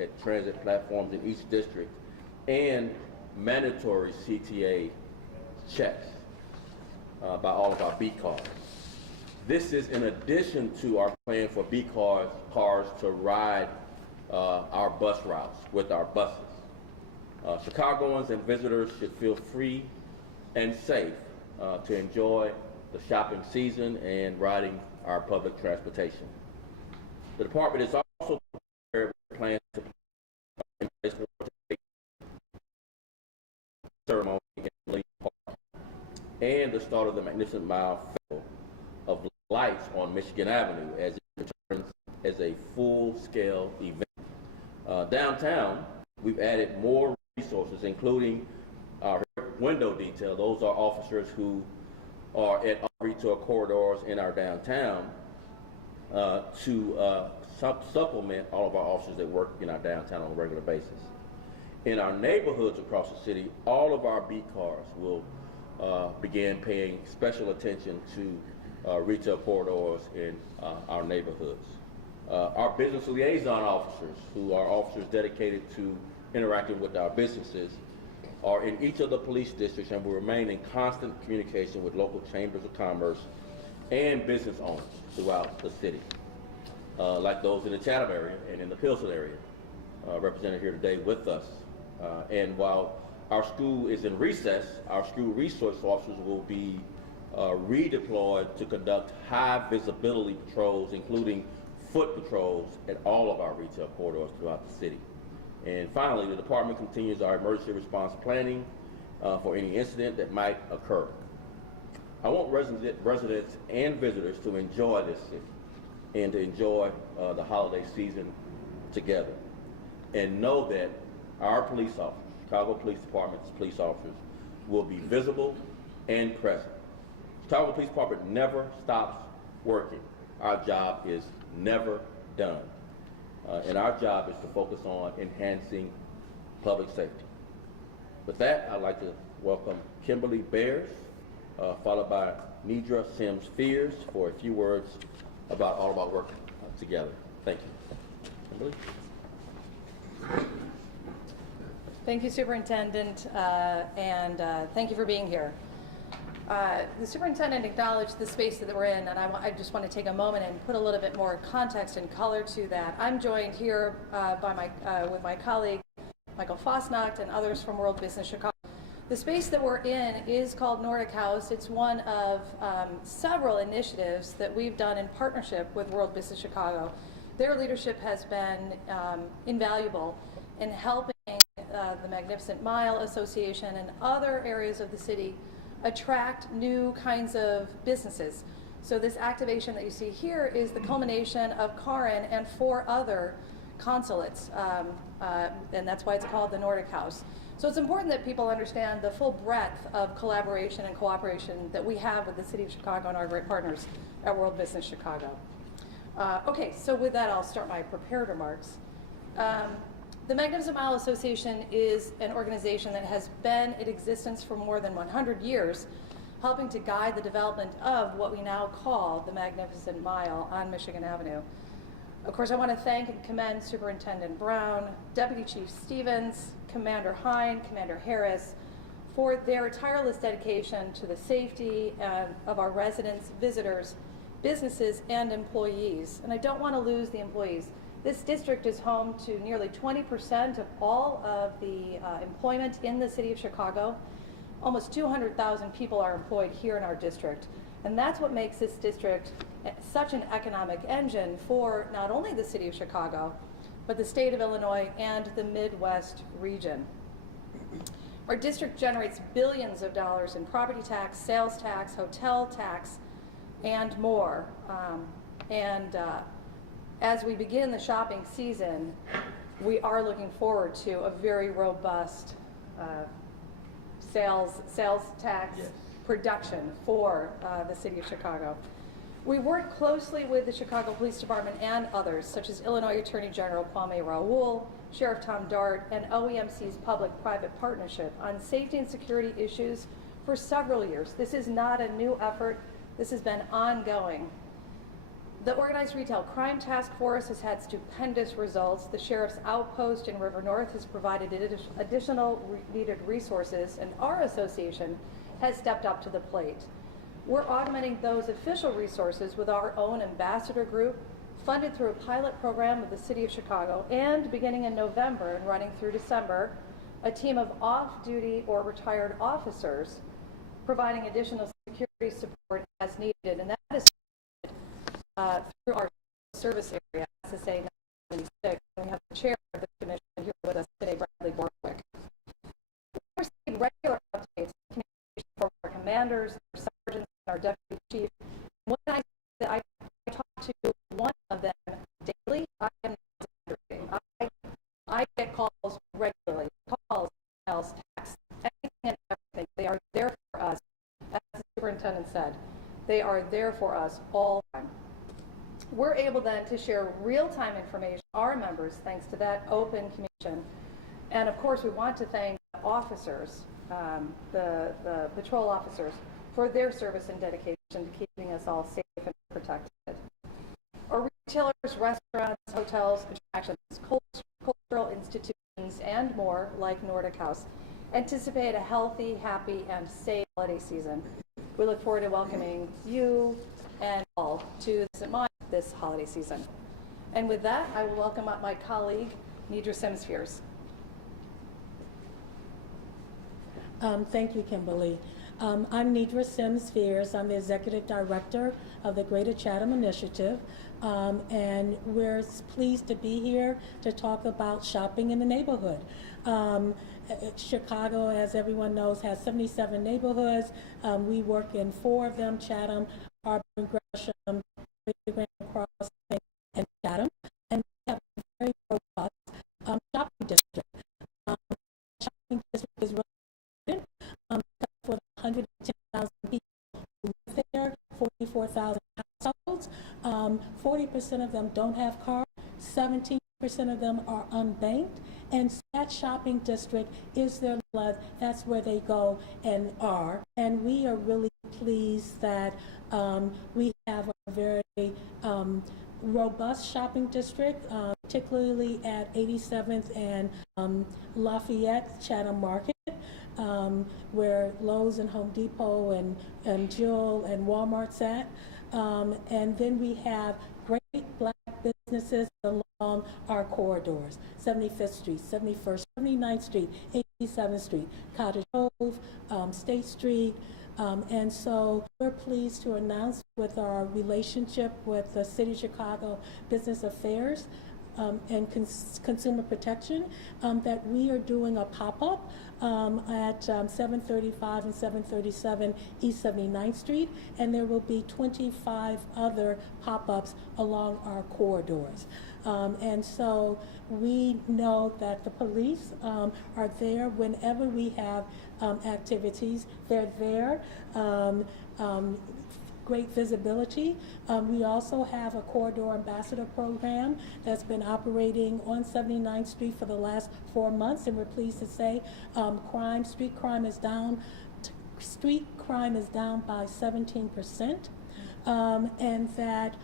at transit platforms in each district, and mandatory CTA checks by all of our beat cars. This is in addition to our plan for beat cars to ride our bus routes with our buses. Chicagoans and visitors should feel free and safe to enjoy the shopping season and riding our public transportation. The department is also prepared with plans to place ceremony in Lincoln Park and the start of the Magnificent Mile Festival of Lights on Michigan Avenue as it returns as a full-scale event. Downtown, we've added more resources, including our window detail. Those are officers who are at our retail corridors in our downtown to supplement all of our officers that work in our downtown on a regular basis. In our neighborhoods across the city, all of our beat cars will begin paying special attention to retail corridors in our neighborhoods. Our business liaison officers, who are officers dedicated to interacting with our businesses, are in each of the police districts and will remain in constant communication with local chambers of commerce and business owners throughout the city, like those in the Chatham area and in the Pilsen area, represented here today with us. And while our school is in recess, our school resource officers will be redeployed to conduct high visibility patrols, including foot patrols at all of our retail corridors throughout the city. And finally, the department continues our emergency response planning for any incident that might occur. I want residents and visitors to enjoy this city and to enjoy the holiday season together, and know that our police officers, Chicago Police Department's police officers, will be visible and present. Chicago Police Department never stops working. Our job is never done. And our job is to focus on enhancing public safety. With that, I'd like to welcome Kimberly Bears, followed by Nidra Sims-Fears for a few words about all of our work together. Thank you. Kimberly? Thank you, Superintendent, and thank you for being here. The superintendent acknowledged the space that we're in, and I just want to take a moment and put a little bit more context and color to that. I'm joined here with my colleague, Michael Fosnacht, and others from World Business Chicago. The space that we're in is called Nordic House. It's one of several initiatives that we've done in partnership with World Business Chicago. Their leadership has been invaluable in helping the Magnificent Mile Association and other areas of the city attract new kinds of businesses. So this activation that you see here is the culmination of Karin and 4 other consulates, and that's why it's called the Nordic House. So it's important that people understand the full breadth of collaboration and cooperation that we have with the City of Chicago and our great partners at World Business Chicago. Okay, so with that, I'll start my prepared remarks. The Magnificent Mile Association is an organization that has been in existence for more than 100 years, helping to guide the development of what we now call the Magnificent Mile on Michigan Avenue. Of course, I want to thank and commend Superintendent Brown, Deputy Chief Stevens, Commander Hine, Commander Harris, for their tireless dedication to the safety of our residents, visitors, businesses, and employees. And I don't want to lose the employees. This district is home to nearly 20% of all of the employment in the City of Chicago. Almost 200,000 people are employed here in our district. And that's what makes this district such an economic engine for not only the City of Chicago, but the state of Illinois and the Midwest region. Our district generates billions of dollars in property tax, sales tax, hotel tax, and more. As we begin the shopping season, we are looking forward to a very robust sales tax production for the City of Chicago. We work closely with the Chicago Police Department and others, such as Illinois Attorney General Kwame Raoul, Sheriff Tom Dart, and OEMC's public-private partnership on safety and security issues for several years. This is not a new effort. This has been ongoing. The Organized Retail Crime Task Force has had stupendous results. The Sheriff's Outpost in River North has provided additional needed resources, and our association has stepped up to the plate. We're augmenting those official resources with our own ambassador group, funded through a pilot program with the City of Chicago, and beginning in November and running through December, a team of off-duty or retired officers providing additional security support as needed, and that is through our service area, SSA 976. And we have the chair of the commission here with us today, Bradley Borwick. We receive regular updates and communication from our commanders, our sergeants, and our deputy chief. When I talk to one of them daily, I am not exaggerating. I get calls regularly, calls, emails, texts, anything and everything. They are there for us, as the superintendent said. They are there for us all the time. We're able then to share real-time information with our members thanks to that open communication. And of course, we want to thank the officers, the patrol officers, for their service and dedication to keeping us all safe and protected. Our retailers, restaurants, hotels, attractions, cultural institutions, and more, like Nordic House, anticipate a healthy, happy, and safe holiday season. We look forward to welcoming you and all to St. Mike this holiday season. And with that, I will welcome up my colleague, Nidra Sims-Fears. Thank you, Kimberly. I'm Nidra Sims-Fears. I'm the Executive Director of the Greater Chatham Initiative, and we're pleased to be here to talk about shopping in the neighborhood. Chicago, as everyone knows, has 77 neighborhoods. We work in 4 of them: Chatham, Harbor, Gresham, Grand Crossing, and Chatham. And we have a very robust shopping district. Shopping district is really for the 110,000 people who live there, 44,000 households. 40% of them don't have cars, 17% of them are unbanked, and that shopping district is their blood. That's where they go and are. And we are really pleased that we have a very robust shopping district, particularly at 87th and Lafayette Chatham Market, where Lowe's and Home Depot and Jill and Walmart's at. And then we have great black businesses along our corridors: 75th Street, 71st, 79th Street, 87th Street, Cottage Grove, State Street. And so we're pleased to announce, with our relationship with the City of Chicago Business Affairs and Consumer Protection, that we are doing a pop-up at 735 and 737 East 79th Street, and there will be 25 other pop-ups along our corridors. And so we know that the police are there whenever we have activities. They're there. Great visibility. We also have a corridor ambassador program that's been operating on 79th Street for the last 4 months, and we're pleased to say street crime is down by 17%, and that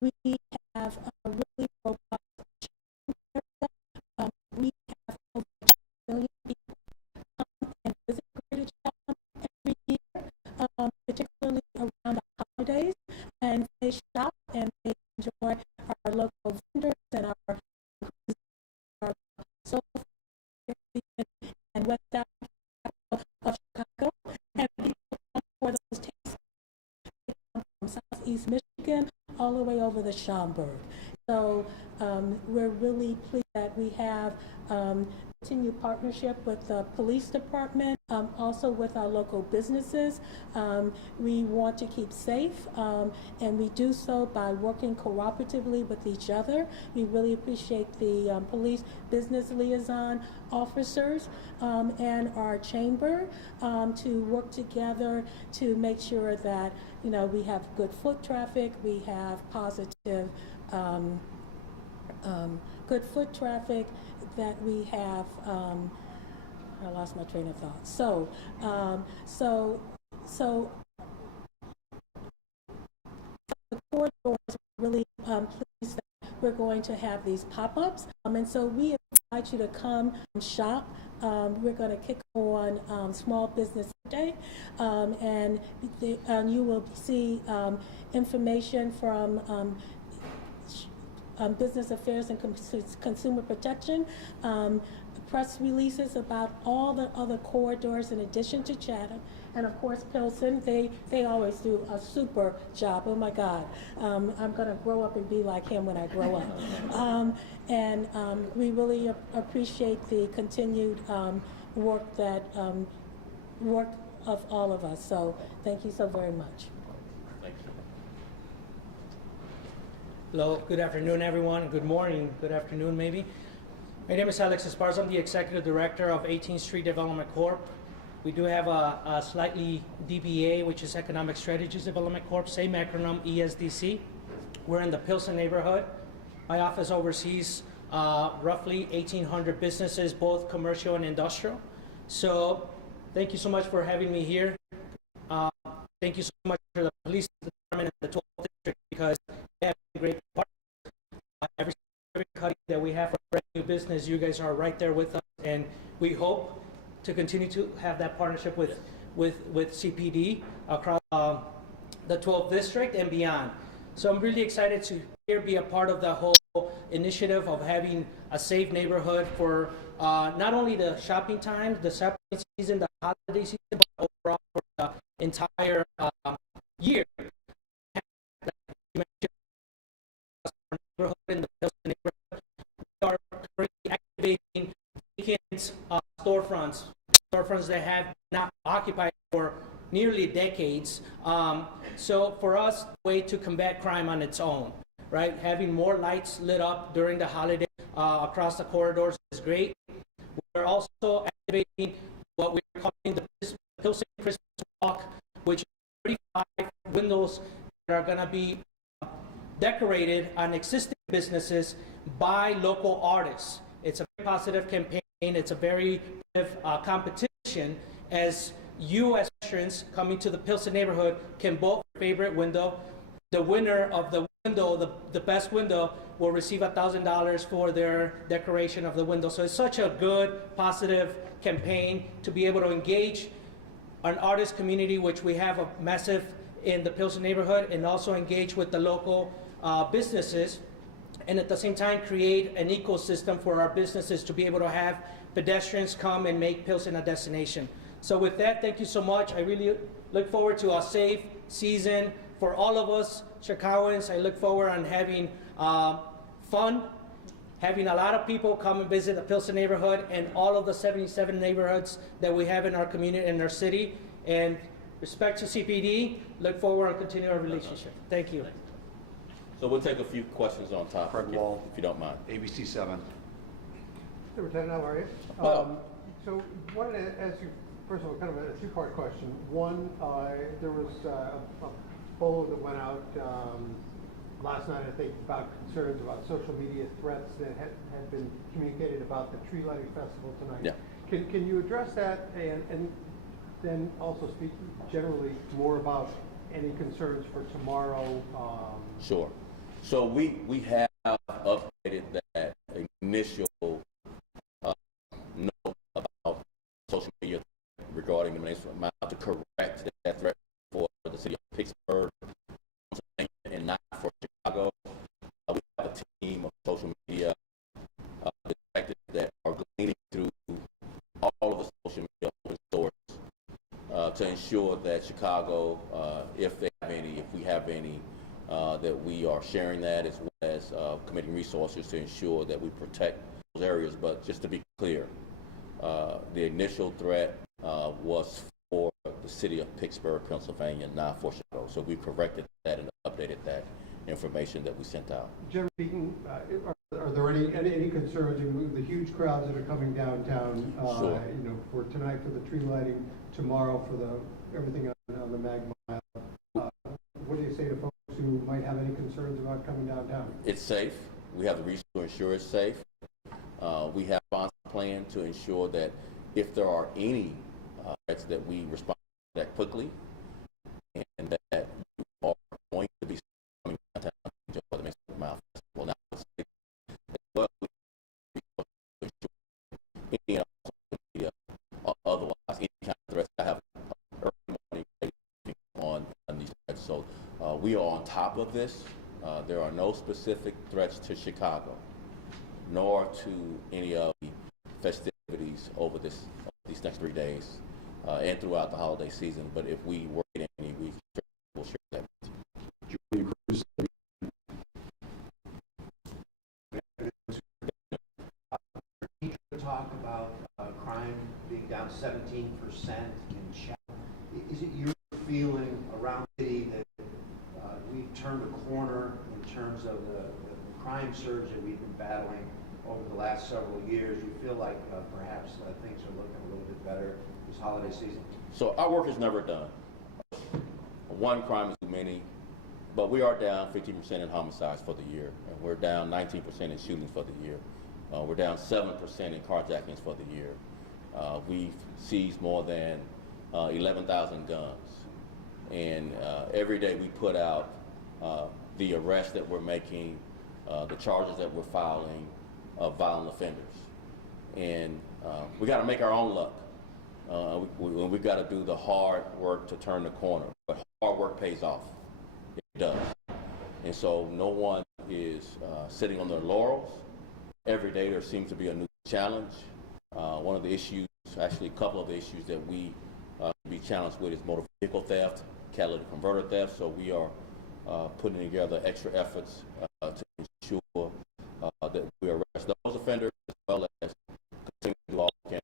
we have a really robust we have over 2 million people and visit Greater Chatham every year, particularly around the holidays, and they shop and they enjoy our local vendors and our social and West Africa of Chicago, and people come for those tastes. They come from Southeast Michigan all the way over to Schaumburg. So we're really pleased that we have continued partnership with the police department, also with our local businesses. We want to keep safe, and we do so by working cooperatively with each other. We really appreciate the police business liaison officers and our chamber to work together to make sure that we have good foot traffic, we have positive good foot traffic, that we have I lost my train of thought. So corridors, we're really pleased that we're going to have these pop-ups. And so we invite you to come and shop. We're going to kick on Small Business Day, and you will see information from Business Affairs and Consumer Protection, press releases about all the other corridors in addition to Chatham, and of course Pilsen. They always do a super job. Oh my God, I'm going to grow up and be like him when I grow up. And we really appreciate the continued work of all of us. So thank you so very much. Thanks. Hello, good afternoon, everyone. Good morning, good afternoon, maybe. My name is Alex Esparza. I'm the Executive Director of 18th Street Development Corp. We do have a slightly DBA, which is Economic Strategies Development Corp., same acronym, ESDC. We're in the Pilsen neighborhood. My office oversees roughly 1,800 businesses, both commercial and industrial. So thank you so much for having me here. Thank you so much for the police department and the 12th district, because they have a great partner. Every cutting that we have for brand new business, you guys are right there with us, and we hope to continue to have that partnership with CPD across the 12th district and beyond. So I'm really excited to here be a part of the whole initiative of having a safe neighborhood for not only the shopping time, the shopping season, the holiday season, but overall for the entire year. In the Pilsen neighborhood, we are currently activating vacant storefronts that have not occupied for nearly decades. So for us, a way to combat crime on its own, right? Having more lights lit up during the holiday across the corridors is great. We're also activating what we're calling the Pilsen Christmas Walk, which is 35 windows that are going to be decorated on existing businesses by local artists. It's a very positive campaign. It's a very positive competition, as you as patrons coming to the Pilsen neighborhood can vote for favorite window. The winner of the window, the best window, will receive $1,000 for their decoration of the window. So it's such a good, positive campaign to be able to engage an artist community, which we have a massive in the Pilsen neighborhood, and also engage with the local businesses, and at the same time create an ecosystem for our businesses to be able to have pedestrians come and make Pilsen a destination. So with that, thank you so much. I really look forward to a safe season for all of us Chicagoans. I look forward on having fun, having a lot of people come and visit the Pilsen neighborhood and all of the 77 neighborhoods that we have in our community and our city. And respect to CPD, look forward to continue our relationship. Thank you. So we'll take a few questions on top, Fred Wall, if you don't mind. ABC 7. Superintendent, how are you? Well. So wanted to ask you, first of all, kind of a two-part question. One, there was a poll that went out last night, I think, about concerns about social media threats that had been communicated about the tree lighting festival tonight. Yeah. Can you address that, and then also speak generally more about any concerns for tomorrow? Sure. So we have updated that initial note about social media regarding the municipal amount to correct that threat for the city of Pittsburgh and not for Chicago. We have a team of social media detectives that are gleaning through all of the social media open source to ensure that Chicago, if we have any, that we are sharing that, as well as committing resources to ensure that we protect those areas. But just to be clear, the initial threat was for the city of Pittsburgh, Pennsylvania, not for Chicago. So we corrected that and updated that information that we sent out. Generally speaking, are there any concerns with the huge crowds that are coming downtown? Sure. You know, for tonight for the tree lighting, tomorrow for everything on the Mag Mile. What do you say to folks who might have any concerns about coming downtown? It's safe. We have the resources to ensure it's safe. We have a response plan to ensure that if there are any threats, that we respond to that quickly, and that you are going to be coming top of this. There are no specific threats to Chicago, nor to any of the festivities over these next 3 days and throughout the holiday season. But if we were in any, we will share that with you. Talk about crime being down 17% in Chapel. Is it your feeling around the city that we've turned a corner in terms of the crime surge that we've been battling over the last several years? You feel like perhaps things are looking a little bit better this holiday season? So our work is never done. One crime is too many, but we are down 15% in homicides for the year, and we're down 19% in shootings for the year. We're down 7% in carjackings for the year. We've seized more than 11,000 guns. And every day we put out the arrests that we're making, the charges that we're filing of violent offenders. And we got to make our own luck. We've got to do the hard work to turn the corner. But hard work pays off. It does. And so no one is sitting on their laurels. Every day there seems to be a new challenge. One of the issues, actually a couple of the issues that we be challenged with is motor vehicle theft, catalytic converter theft. So we are putting together extra efforts to ensure that we arrest those offenders as well as continue to do all we can.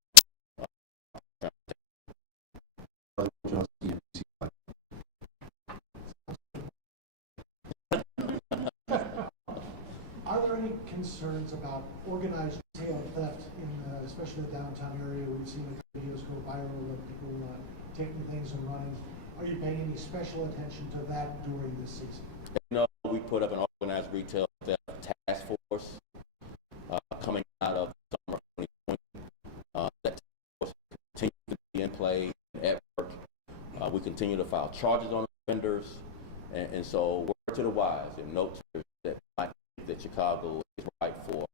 Are there any concerns about organized retail theft in, especially the downtown area? We've seen the videos go viral of people taking things and running. Are you paying any special attention to that during this season? You know, we put up an organized retail theft task force coming out of summer 2020. That task force continues to be in play and at work. We continue to file charges on offenders, and so word to the wise and note to that might think that Chicago is right for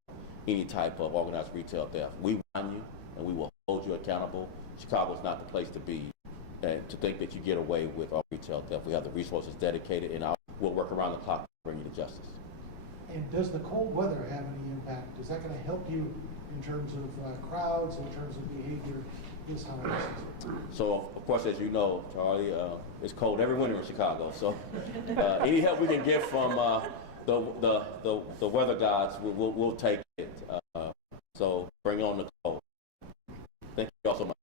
any type of organized retail theft. We want you, and we will hold you accountable. Chicago is not the place to be. And to think that you get away with our retail theft. We have the resources dedicated, and we'll work around the clock to bring you to justice. And does the cold weather have any impact? Is that going to help you in terms of crowds, in terms of behavior this holiday season? So, of course, as you know, Charlie, it's cold every winter in Chicago. So, any help we can get from the weather gods, we'll take it. So, bring on the cold. Thank you all so much.